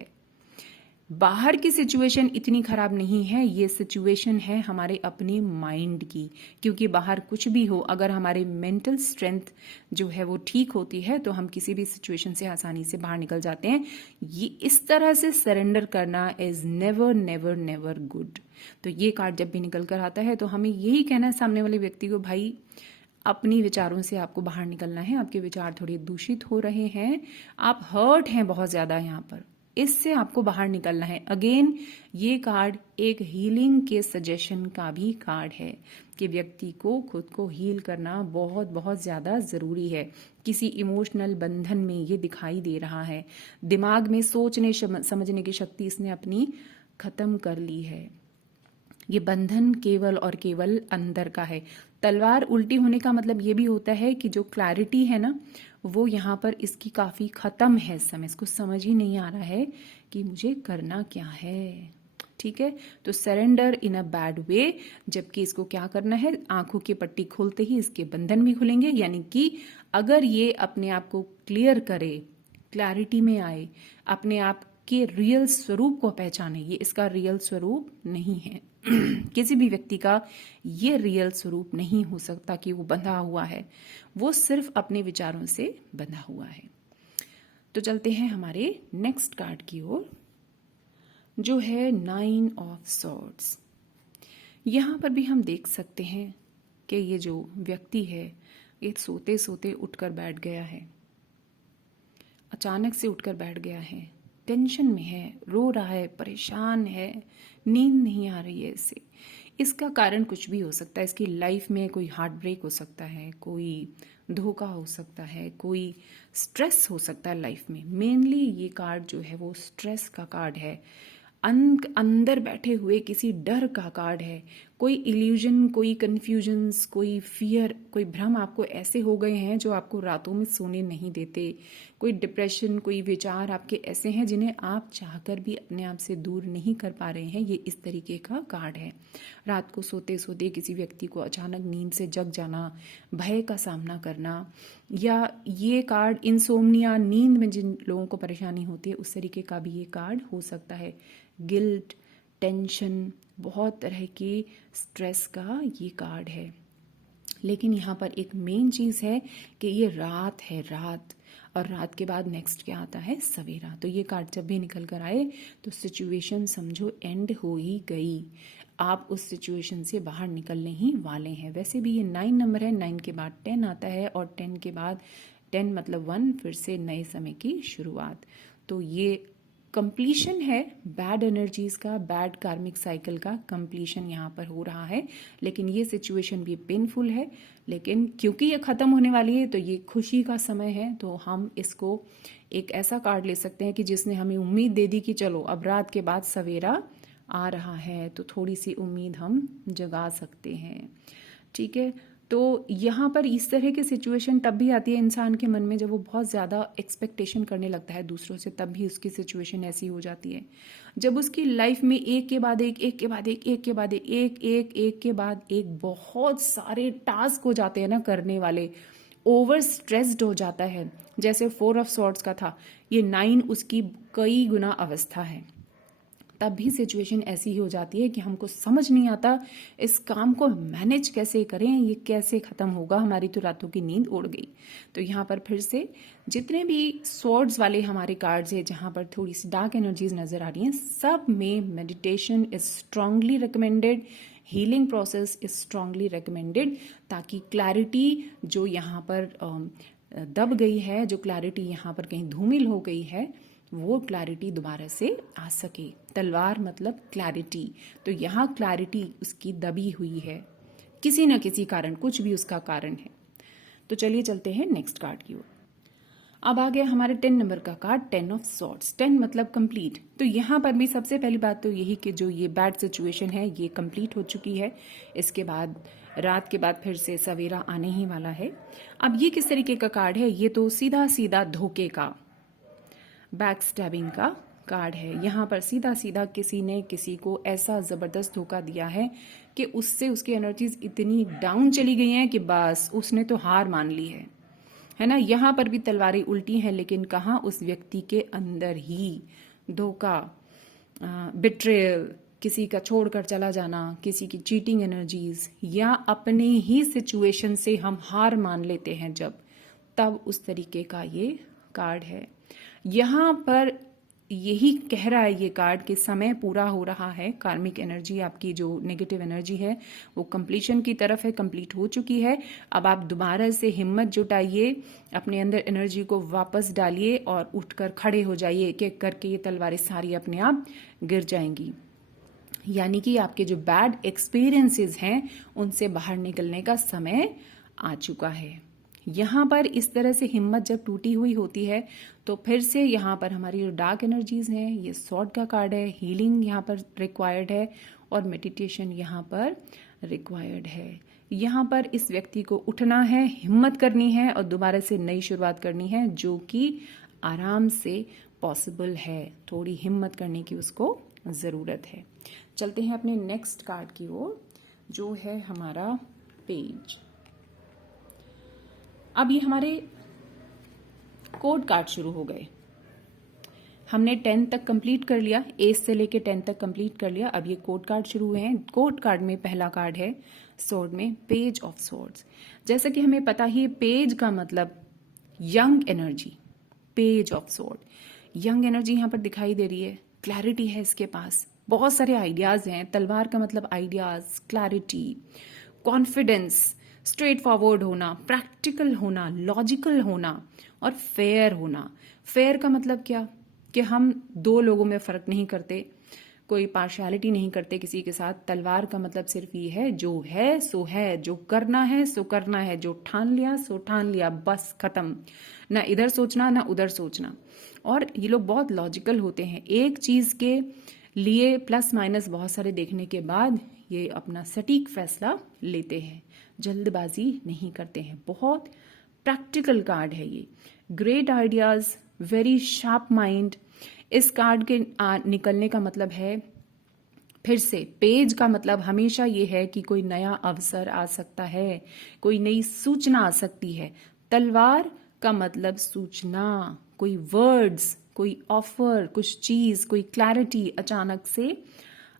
बाहर की सिचुएशन इतनी खराब नहीं है, ये सिचुएशन है हमारे अपने माइंड की। क्योंकि बाहर कुछ भी हो, अगर हमारे मेंटल स्ट्रेंथ जो है वो ठीक होती है तो हम किसी भी सिचुएशन से आसानी से बाहर निकल जाते हैं। ये इस तरह से सरेंडर करना is never never never good. तो ये कार्ड जब भी निकल कर आता है तो हमें यही कहना है सामने वाले व्यक्ति को, भाई अपनी विचारों से आपको बाहर निकलना है। आपके विचार थोड़े दूषित हो रहे हैं, आप हर्ट हैं बहुत ज्यादा, यहाँ पर इससे आपको बाहर निकलना है। अगेन ये कार्ड एक हीलिंग के सजेशन का भी कार्ड है कि व्यक्ति को खुद को हील करना बहुत बहुत ज्यादा जरूरी है। किसी इमोशनल बंधन में ये दिखाई दे रहा है। दिमाग में सोचने समझने की शक्ति इसने अपनी खत्म कर ली है। ये बंधन केवल और केवल अंदर का है। तलवार उल्टी होने का मतलब ये भी होता है कि जो क्लैरिटी है ना, वो यहाँ पर इसकी काफी खत्म है। इस समय इसको समझ ही नहीं आ रहा है कि मुझे करना क्या है। ठीक है, तो surrender in a bad way. जबकि इसको क्या करना है, आंखों की पट्टी खोलते ही इसके बंधन भी खुलेंगे। यानी कि अगर ये अपने आप को क्लियर करे, क्लैरिटी में आए, अपने आप के रियल स्वरूप को पहचाने, ये इसका रियल स्वरूप नहीं है। किसी भी व्यक्ति का ये रियल स्वरूप नहीं हो सकता कि वो बंधा हुआ है, वो सिर्फ अपने विचारों से बंधा हुआ है। तो चलते हैं हमारे नेक्स्ट कार्ड की ओर, जो है 9 ऑफ सॉर्ड्स। यहां पर भी हम देख सकते हैं कि ये जो व्यक्ति है ये सोते सोते उठकर बैठ गया है, अचानक से उठकर बैठ गया है, टेंशन में है, रो रहा है, परेशान है, नींद नहीं आ रही है इसे। इसका कारण कुछ भी हो सकता है। इसकी लाइफ में कोई हार्ट ब्रेक हो सकता है, कोई धोखा हो सकता है, कोई स्ट्रेस हो सकता है लाइफ में। मेनली ये कार्ड जो है वो स्ट्रेस का कार्ड है, अंदर बैठे हुए किसी डर का कार्ड है। कोई इल्यूजन, कोई कंफ्यूजन्स, कोई फियर, कोई भ्रम आपको ऐसे हो गए हैं जो आपको रातों में सोने नहीं देते। कोई डिप्रेशन, कोई विचार आपके ऐसे हैं जिन्हें आप चाहकर भी अपने आप से दूर नहीं कर पा रहे हैं। ये इस तरीके का कार्ड है। रात को सोते सोते किसी व्यक्ति को अचानक नींद से जग जाना, भय का सामना करना, या ये कार्ड इंसोम्निया, नींद में जिन लोगों को परेशानी होती है उस तरीके का भी ये कार्ड हो सकता है। गिल्ट, टेंशन, बहुत तरह के स्ट्रेस का ये कार्ड है। लेकिन यहाँ पर एक मेन चीज है कि ये रात है, रात, और रात के बाद नेक्स्ट क्या आता है, सवेरा। तो ये कार्ड जब भी निकल कर आए तो सिचुएशन समझो एंड हो ही गई। आप उस सिचुएशन से बाहर निकलने ही वाले हैं। वैसे भी ये 9 नंबर है, 9 के बाद 10 आता है, और 10 के बाद 10 मतलब 1, फिर से नए समय की शुरुआत। तो ये कंप्लीशन है बैड एनर्जीज का, बैड कार्मिक साइकिल का कंप्लीशन यहाँ पर हो रहा है। लेकिन ये सिचुएशन भी पेनफुल है, लेकिन क्योंकि ये खत्म होने वाली है तो ये खुशी का समय है। तो हम इसको एक ऐसा कार्ड ले सकते हैं कि जिसने हमें उम्मीद दे दी कि चलो अब रात के बाद सवेरा आ रहा है, तो थोड़ी सी उम्मीद हम जगा सकते हैं। ठीक है, तो यहाँ पर इस तरह की सिचुएशन तब भी आती है इंसान के मन में जब वो बहुत ज़्यादा एक्सपेक्टेशन करने लगता है दूसरों से, तब भी उसकी सिचुएशन ऐसी हो जाती है। जब उसकी लाइफ में एक के बाद एक, एक के बाद एक, एक के बाद एक, एक के बाद एक बहुत सारे टास्क हो जाते हैं ना करने वाले, ओवर स्ट्रेस्ड हो जाता है। जैसे 4 ऑफ सॉर्ड्स का था, ये 9 उसकी कई गुना अवस्था है। तब भी सिचुएशन ऐसी ही हो जाती है कि हमको समझ नहीं आता इस काम को मैनेज कैसे करें, ये कैसे खत्म होगा, हमारी तो रातों की नींद उड़ गई। तो यहाँ पर फिर से जितने भी स्वॉर्ड्स वाले हमारे कार्ड्स हैं जहाँ पर थोड़ी सी डार्क एनर्जीज नजर आ रही हैं, सब में meditation is strongly recommended, healing process is strongly recommended, ताकि क्लैरिटी जो यहाँ पर दब गई है, जो क्लैरिटी यहाँ पर कहीं धूमिल हो गई है, वो क्लैरिटी दोबारा से आ सके। तलवार मतलब क्लैरिटी, तो यहाँ क्लैरिटी उसकी दबी हुई है किसी न किसी कारण, कुछ भी उसका कारण है। तो चलिए चलते हैं नेक्स्ट कार्ड की ओर। अब आ गया हमारे 10 नंबर का कार्ड, 10 ऑफ सॉर्ड्स। 10 मतलब कंप्लीट। तो यहाँ पर भी सबसे पहली बात तो यही कि जो ये बैड सिचुएशन है ये कंप्लीट हो चुकी है। इसके बाद रात के बाद फिर से सवेरा आने ही वाला है। अब ये किस तरीके का कार्ड है? ये तो सीधा सीधा धोखे का, बैक स्टैबिंग का कार्ड है। यहाँ पर सीधा सीधा किसी ने किसी को ऐसा ज़बरदस्त धोखा दिया है कि उससे उसकी एनर्जीज इतनी डाउन चली गई हैं कि बस उसने तो हार मान ली है ना। यहाँ पर भी तलवारें उल्टी हैं, लेकिन कहाँ, उस व्यक्ति के अंदर ही धोखा, बिट्रेयल, किसी का छोड़कर चला जाना, किसी की चीटिंग एनर्जीज, या अपने ही सिचुएशन से हम हार मान लेते हैं जब, तब उस तरीके का ये कार्ड है। यहाँ पर यही कह रहा है ये कार्ड कि समय पूरा हो रहा है। कार्मिक एनर्जी, आपकी जो नेगेटिव एनर्जी है वो कंप्लीशन की तरफ है, कंप्लीट हो चुकी है। अब आप दोबारा से हिम्मत जुटाइए, अपने अंदर एनर्जी को वापस डालिए और उठकर खड़े हो जाइए। एक एक करके ये तलवारें सारी अपने आप गिर जाएंगी। यानी कि आपके जो बैड एक्सपीरियंसेस हैं उनसे बाहर निकलने का समय आ चुका है। यहाँ पर इस तरह से हिम्मत जब टूटी हुई होती है तो फिर से यहाँ पर हमारी जो डार्क एनर्जीज हैं, ये सॉर्ड का कार्ड है, हीलिंग यहाँ पर रिक्वायर्ड है और मेडिटेशन यहाँ पर रिक्वायर्ड है। यहाँ पर इस व्यक्ति को उठना है, हिम्मत करनी है और दोबारा से नई शुरुआत करनी है, जो कि आराम से पॉसिबल है। थोड़ी हिम्मत करने की उसको ज़रूरत है। चलते हैं अपने नेक्स्ट कार्ड की ओर, जो है हमारा पेज। अब ये हमारे कोड कार्ड शुरू हो गए। हमने 10 तक कंप्लीट कर लिया, एज से लेके 10 तक कंप्लीट कर लिया। अब ये कोड कार्ड शुरू हुए हैं। कोड कार्ड में पहला कार्ड है स्वॉर्ड में पेज ऑफ स्वॉर्ड्स। जैसा कि हमें पता ही, पेज का मतलब young energy, page of sword young energy यहाँ पर दिखाई दे रही है। क्लैरिटी है इसके पास, बहुत सारे आइडियाज हैं। तलवार का मतलब ideas, clarity, confidence, straight forward होना, प्रैक्टिकल होना, लॉजिकल होना और फेयर होना। फेयर का मतलब क्या? कि हम दो लोगों में फर्क नहीं करते, कोई पार्शियलिटी नहीं करते किसी के साथ। तलवार का मतलब सिर्फ ये है, जो है सो है, जो करना है सो करना है, जो ठान लिया सो ठान लिया, बस खत्म। ना इधर सोचना ना उधर सोचना। और ये लोग बहुत लॉजिकल होते हैं। एक चीज के लिए प्लस माइनस बहुत सारे देखने के बाद ये अपना सटीक फैसला लेते हैं, जल्दबाजी नहीं करते हैं। बहुत प्रैक्टिकल कार्ड है ये। Great ideas, very sharp mind. इस कार्ड के निकलने का मतलब है, फिर से पेज का मतलब हमेशा ये है कि कोई नया अवसर आ सकता है, कोई नई सूचना आ सकती है। तलवार का मतलब सूचना, कोई वर्ड्स, कोई ऑफर, कुछ चीज, कोई क्लैरिटी अचानक से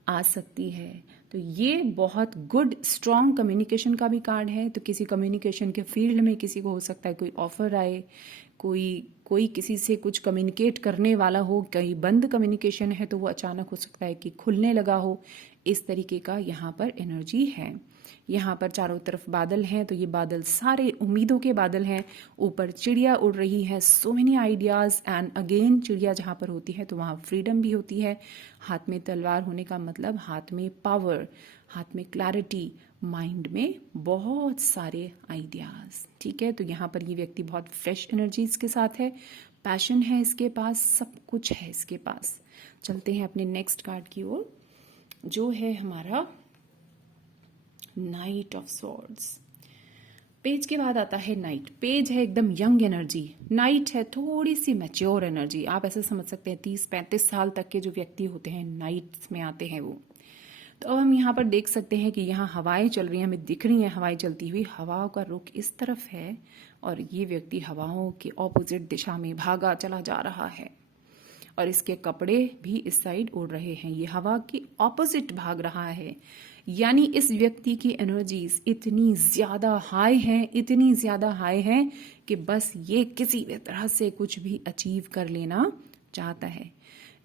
आ सकती है। तो ये बहुत गुड स्ट्रॉन्ग कम्युनिकेशन का भी कार्ड है। तो किसी कम्युनिकेशन के फील्ड में किसी को हो सकता है कोई ऑफर आए, कोई किसी से कुछ कम्युनिकेट करने वाला हो, कहीं बंद कम्युनिकेशन है तो वो अचानक हो सकता है कि खुलने लगा हो। इस तरीके का यहाँ पर एनर्जी है। यहाँ पर चारों तरफ बादल हैं, तो ये बादल सारे उम्मीदों के बादल हैं। ऊपर चिड़िया उड़ रही है, so many ideas. And again, चिड़िया जहाँ पर होती है तो वहाँ फ्रीडम भी होती है। हाथ में तलवार होने का मतलब हाथ में पावर, हाथ में क्लैरिटी, माइंड में बहुत सारे आइडियाज। ठीक है, तो यहाँ पर ये व्यक्ति बहुत फ्रेश एनर्जीज के साथ है, पैशन है इसके पास, सब कुछ है इसके पास। चलते हैं अपने नेक्स्ट कार्ड की ओर, जो है हमारा नाइट ऑफ सॉर्ड्स। पेज के बाद आता है नाइट। पेज है एकदम यंग एनर्जी, नाइट है थोड़ी सी मैच्योर एनर्जी। आप ऐसे समझ सकते हैं 30-35 साल तक के जो व्यक्ति होते हैं नाइट्स में आते हैं वो। तो अब हम यहाँ पर देख सकते हैं कि यहाँ हवाएं चल रही हैं, हमें दिख रही हैं हवाएं चलती हुई। हवाओं का रुख इस तरफ है और ये व्यक्ति हवाओं के ऑपोजिट दिशा में भागा चला जा रहा है और इसके कपड़े भी इस साइड उड़ रहे हैं। ये हवा की ऑपोजिट भाग रहा है। यानी इस व्यक्ति की एनर्जीज इतनी ज्यादा हाई हैं, इतनी ज्यादा हाई हैं कि बस ये किसी भी तरह से कुछ भी अचीव कर लेना चाहता है।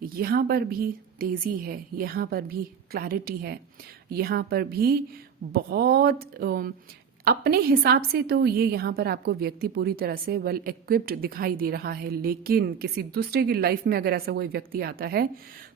यहाँ पर भी तेजी है, यहाँ पर भी क्लैरिटी है, यहाँ पर भी बहुत अपने हिसाब से तो ये यहाँ पर आपको व्यक्ति पूरी तरह से वेल इक्विप्ड दिखाई दे रहा है, लेकिन किसी दूसरे की लाइफ में अगर ऐसा कोई व्यक्ति आता है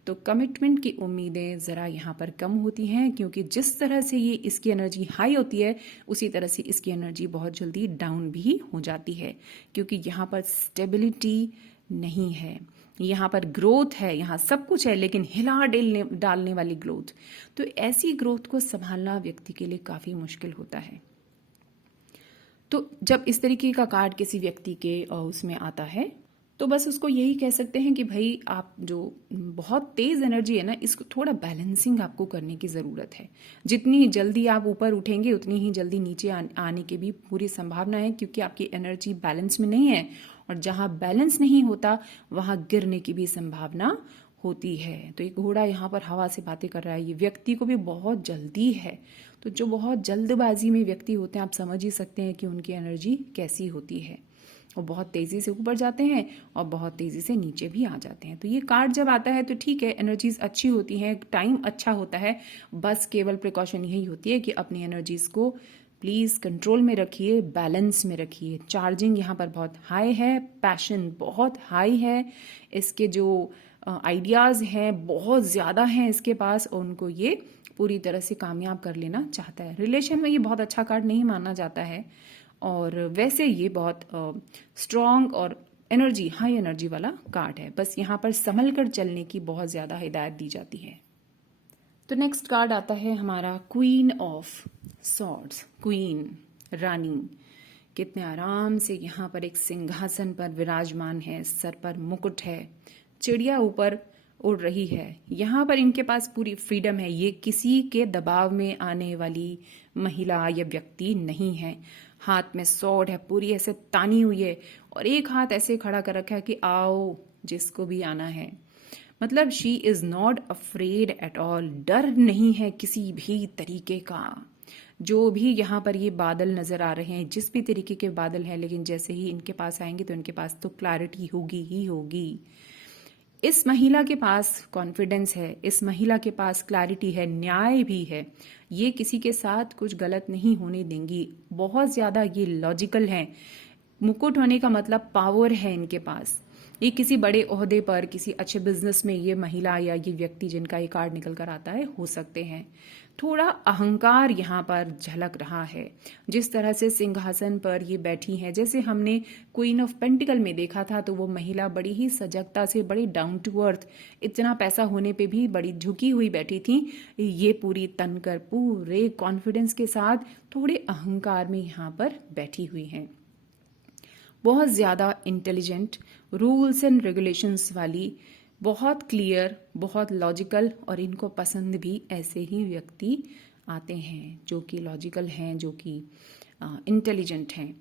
तो कमिटमेंट की उम्मीदें ज़रा यहाँ पर कम होती हैं, क्योंकि जिस तरह से ये इसकी एनर्जी हाई होती है उसी तरह से इसकी एनर्जी बहुत जल्दी डाउन भी हो जाती है, क्योंकि यहाँ पर स्टेबिलिटी नहीं है, यहाँ पर ग्रोथ है, यहाँ सब कुछ है लेकिन हिला डालने वाली ग्रोथ। तो ऐसी ग्रोथ को संभालना व्यक्ति के लिए काफ़ी मुश्किल होता है। तो जब इस तरीके का कार्ड किसी व्यक्ति के उसमें आता है तो बस उसको यही कह सकते हैं कि भाई आप जो बहुत तेज़ एनर्जी है ना, इसको थोड़ा बैलेंसिंग आपको करने की ज़रूरत है। जितनी जल्दी आप ऊपर उठेंगे उतनी ही जल्दी नीचे आने की भी पूरी संभावना है, क्योंकि आपकी एनर्जी बैलेंस में नहीं है, और जहाँ बैलेंस नहीं होता वहाँ गिरने की भी संभावना होती है। तो एक घोड़ा यहाँ पर हवा से बातें कर रहा है, ये व्यक्ति को भी बहुत जल्दी है। तो जो बहुत जल्दबाजी में व्यक्ति होते हैं, आप समझ ही सकते हैं कि उनकी एनर्जी कैसी होती है। वो बहुत तेज़ी से ऊपर जाते हैं और बहुत तेज़ी से नीचे भी आ जाते हैं। तो ये कार्ड जब आता है तो ठीक है, एनर्जीज अच्छी होती हैं, टाइम अच्छा होता है, बस केवल प्रिकॉशन यही होती है कि अपनी एनर्जीज को प्लीज़ कंट्रोल में रखिए, बैलेंस में रखिए। चार्जिंग यहाँ पर बहुत हाई है, पैशन बहुत हाई है, इसके जो आइडियाज़ हैं बहुत ज़्यादा हैं इसके पास, और उनको ये पूरी तरह से कामयाब कर लेना चाहता है। रिलेशन में ये बहुत अच्छा कार्ड नहीं माना जाता है, और वैसे ये बहुत स्ट्रॉन्ग और एनर्जी, हाई एनर्जी वाला कार्ड है। बस यहाँ पर संभल कर चलने की बहुत ज़्यादा हिदायत दी जाती है। तो नेक्स्ट कार्ड आता है हमारा क्वीन ऑफ सॉर्ड्स। क्वीन, रानी, कितने आराम से यहाँ पर एक सिंहासन पर विराजमान है, सर पर मुकुट है, चिड़िया ऊपर उड़ रही है। यहाँ पर इनके पास पूरी फ्रीडम है, ये किसी के दबाव में आने वाली महिला या व्यक्ति नहीं है। हाथ में सॉर्ड है, पूरी ऐसे तानी हुई है, और एक हाथ ऐसे खड़ा कर रखा है कि आओ जिसको भी आना है। मतलब she is not afraid at all, डर नहीं है किसी भी तरीके का। जो भी यहाँ पर ये बादल नजर आ रहे हैं, जिस भी तरीके के बादल हैं, लेकिन जैसे ही इनके पास आएंगे तो इनके पास तो क्लैरिटी होगी ही होगी। इस महिला के पास कॉन्फिडेंस है, इस महिला के पास क्लैरिटी है, न्याय भी है। ये किसी के साथ कुछ गलत नहीं होने देंगी, बहुत ज़्यादा ये लॉजिकल हैं। मुकुट होने का मतलब पावर है इनके पास। ये किसी बड़े ओहदे पर, किसी अच्छे बिजनेस में ये महिला या ये व्यक्ति जिनका ये कार्ड निकल कर आता है हो सकते हैं। थोड़ा अहंकार यहाँ पर झलक रहा है, जिस तरह से सिंहासन पर ये बैठी हैं। जैसे हमने क्वीन ऑफ पेंटिकल में देखा था, तो वो महिला बड़ी ही सजगता से, बड़ी डाउन टू अर्थ, इतना पैसा होने पे भी बड़ी झुकी हुई बैठी थी। ये पूरी तनकर, पूरे कॉन्फिडेंस के साथ, थोड़े अहंकार में यहाँ पर बैठी हुई हैं। बहुत ज़्यादा इंटेलिजेंट, रूल्स एंड रेगुलेशंस वाली, बहुत क्लियर, बहुत लॉजिकल, और इनको पसंद भी ऐसे ही व्यक्ति आते हैं जो कि लॉजिकल हैं, जो कि इंटेलिजेंट हैं।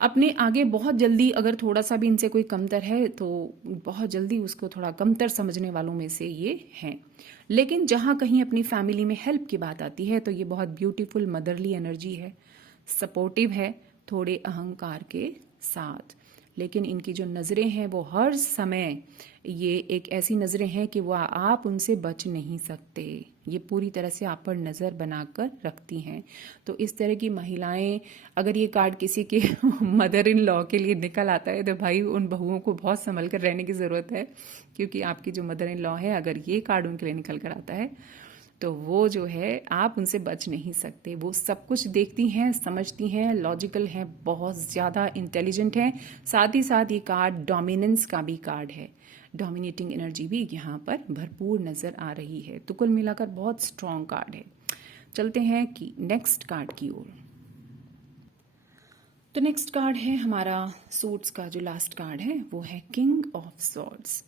अपने आगे बहुत जल्दी, अगर थोड़ा सा भी इनसे कोई कमतर है तो बहुत जल्दी उसको थोड़ा कमतर समझने वालों में से ये हैं। लेकिन जहाँ कहीं अपनी फैमिली में हेल्प की बात आती है तो ये बहुत ब्यूटीफुल मदरली एनर्जी है, सपोर्टिव है, थोड़े अहंकार के साथ। लेकिन इनकी जो नज़रें हैं वो हर समय, ये एक ऐसी नज़रें हैं कि वो आप उनसे बच नहीं सकते। ये पूरी तरह से आप पर नज़र बनाकर रखती हैं। तो इस तरह की महिलाएं, अगर ये कार्ड किसी के मदर इन लॉ के लिए निकल आता है तो भाई उन बहुओं को बहुत संभल कर रहने की ज़रूरत है, क्योंकि आपकी जो मदर इन लॉ है, अगर ये कार्ड उनके लिए निकल कर आता है तो वो जो है, आप उनसे बच नहीं सकते। वो सब कुछ देखती हैं, समझती हैं, लॉजिकल हैं, बहुत ज़्यादा इंटेलिजेंट हैं। साथ ही साथ ये कार्ड डोमिनेंस का भी कार्ड है, डोमिनेटिंग एनर्जी भी यहाँ पर भरपूर नज़र आ रही है। तो कुल मिलाकर बहुत स्ट्रॉन्ग कार्ड है। चलते हैं कि नेक्स्ट कार्ड की ओर। तो नेक्स्ट कार्ड है हमारा सूट्स का जो लास्ट कार्ड है, वो है किंग ऑफ सॉर्ड्स।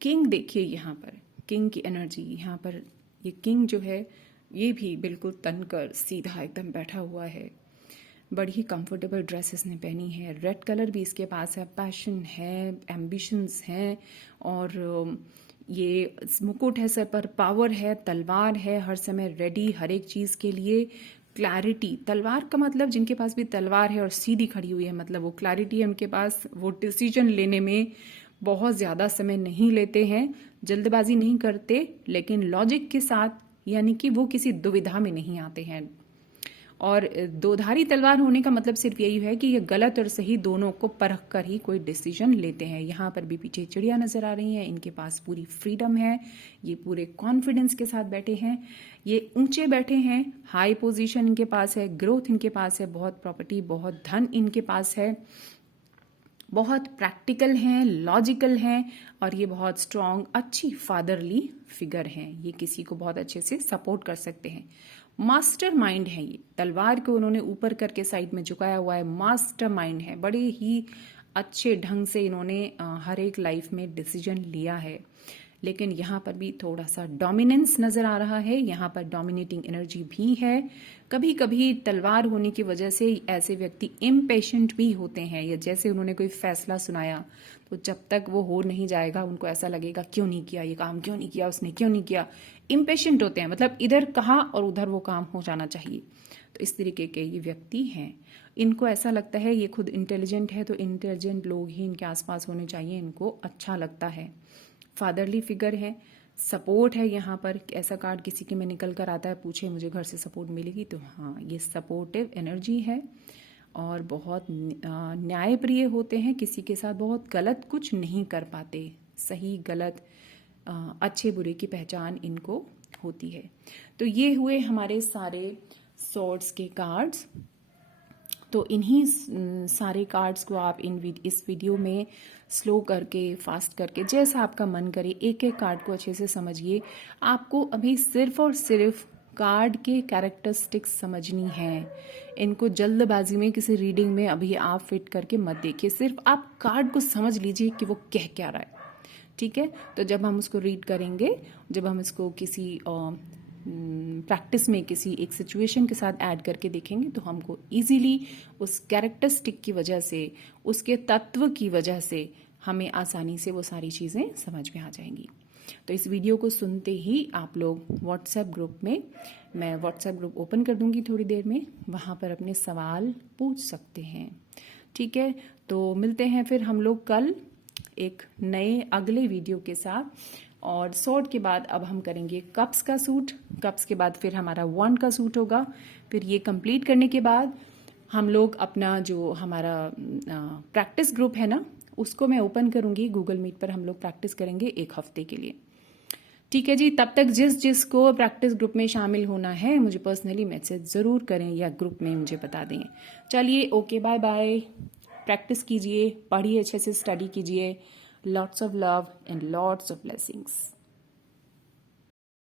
किंग देखिए यहाँ पर, किंग की एनर्जी यहाँ पर, ये किंग जो है ये भी बिल्कुल तनकर सीधा एकदम बैठा हुआ है। बड़ी ही कंफर्टेबल ड्रेस इसने पहनी है, रेड कलर भी इसके पास है, पैशन है, एम्बिशंस हैं, और ये मुकुट है सर पर, पावर है, तलवार है, हर समय रेडी हर एक चीज़ के लिए, क्लैरिटी। तलवार का मतलब जिनके पास भी तलवार है और सीधी खड़ी हुई है, मतलब वो क्लैरिटी है उनके पास। वो डिसीजन लेने में बहुत ज़्यादा समय नहीं लेते हैं, जल्दबाजी नहीं करते, लेकिन लॉजिक के साथ, यानी कि वो किसी दुविधा में नहीं आते हैं। और दोधारी तलवार होने का मतलब सिर्फ यही है कि ये गलत और सही दोनों को परख कर ही कोई डिसीजन लेते हैं। यहाँ पर भी पीछे चिड़िया नजर आ रही हैं, इनके पास पूरी फ्रीडम है, ये पूरे कॉन्फिडेंस के साथ बैठे हैं, ये ऊंचे बैठे हैं, हाई पोजीशन इनके पास है, ग्रोथ इनके पास है, बहुत प्रॉपर्टी, बहुत धन इनके पास है, बहुत प्रैक्टिकल हैं, लॉजिकल हैं, और ये बहुत स्ट्रॉन्ग अच्छी फादरली फिगर हैं। ये किसी को बहुत अच्छे से सपोर्ट कर सकते हैं। मास्टर माइंड है, ये तलवार को उन्होंने ऊपर करके साइड में झुकाया हुआ है, मास्टर माइंड है, बड़े ही अच्छे ढंग से इन्होंने हर एक लाइफ में डिसीजन लिया है। लेकिन यहाँ पर भी थोड़ा सा डोमिनेंस नजर आ रहा है, यहाँ पर डोमिनेटिंग एनर्जी भी है। कभी कभी तलवार होने की वजह से ऐसे व्यक्ति इम्पेशेंट भी होते हैं, या जैसे उन्होंने कोई फैसला सुनाया तो जब तक वो हो नहीं जाएगा उनको ऐसा लगेगा क्यों नहीं किया, ये काम क्यों नहीं किया, उसने क्यों नहीं किया। इम्पेशेंट होते हैं, मतलब इधर कहा और उधर वो काम हो जाना चाहिए। तो इस तरीके के ये व्यक्ति हैं। इनको ऐसा लगता है ये खुद इंटेलिजेंट है, तो इंटेलिजेंट लोग ही इनके आसपास होने चाहिए, इनको अच्छा लगता है। फादरली फिगर है, सपोर्ट है। यहाँ पर ऐसा कार्ड किसी के में निकल कर आता है, पूछे मुझे घर से सपोर्ट मिलेगी, तो हाँ ये सपोर्टिव एनर्जी है। और बहुत न्यायप्रिय होते हैं, किसी के साथ बहुत गलत कुछ नहीं कर पाते, सही गलत अच्छे बुरे की पहचान इनको होती है। तो ये हुए हमारे सारे सॉर्ड्स के कार्ड्स। तो इन्हीं सारे कार्ड्स को आप इस वीडियो में स्लो करके, फास्ट करके, जैसा आपका मन करे, एक एक कार्ड को अच्छे से समझिए। आपको अभी सिर्फ और सिर्फ कार्ड के कैरेक्टरिस्टिक्स समझनी है। इनको जल्दबाजी में किसी रीडिंग में अभी आप फिट करके मत देखिए, सिर्फ आप कार्ड को समझ लीजिए कि वो कह क्या रहा है। ठीक है, तो जब हम उसको रीड करेंगे, जब हम इसको किसी प्रैक्टिस में किसी एक सिचुएशन के साथ ऐड करके देखेंगे, तो हमको इजीली उस कैरेक्टरिस्टिक की वजह से, उसके तत्व की वजह से हमें आसानी से वो सारी चीज़ें समझ में आ जाएंगी। तो इस वीडियो को सुनते ही आप लोग व्हाट्सएप ग्रुप में, मैं व्हाट्सएप ग्रुप ओपन कर दूंगी थोड़ी देर में, वहाँ पर अपने सवाल पूछ सकते हैं। ठीक है, तो मिलते हैं फिर हम लोग कल एक नए अगले वीडियो के साथ। और सॉर्ड के बाद अब हम करेंगे कप्स का सूट, कप्स के बाद फिर हमारा वंड का सूट होगा। फिर ये कंप्लीट करने के बाद हम लोग अपना जो हमारा प्रैक्टिस ग्रुप है ना, उसको मैं ओपन करूंगी, गूगल मीट पर हम लोग प्रैक्टिस करेंगे 1 हफ्ते के लिए। ठीक है जी, तब तक जिसको प्रैक्टिस ग्रुप में शामिल होना है मुझे पर्सनली मैसेज ज़रूर करें या ग्रुप में मुझे बता दें। चलिए, ओके, बाय बाय। प्रैक्टिस कीजिए, पढ़िए अच्छे से, स्टडी कीजिए। Lots of love and lots of blessings.